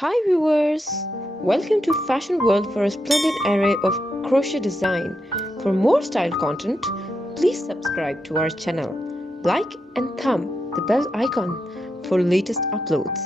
Hi viewers! Welcome to Fashion World for a splendid array of crochet design. For more style content, please subscribe to our channel. Like and thumb the bell icon for latest uploads.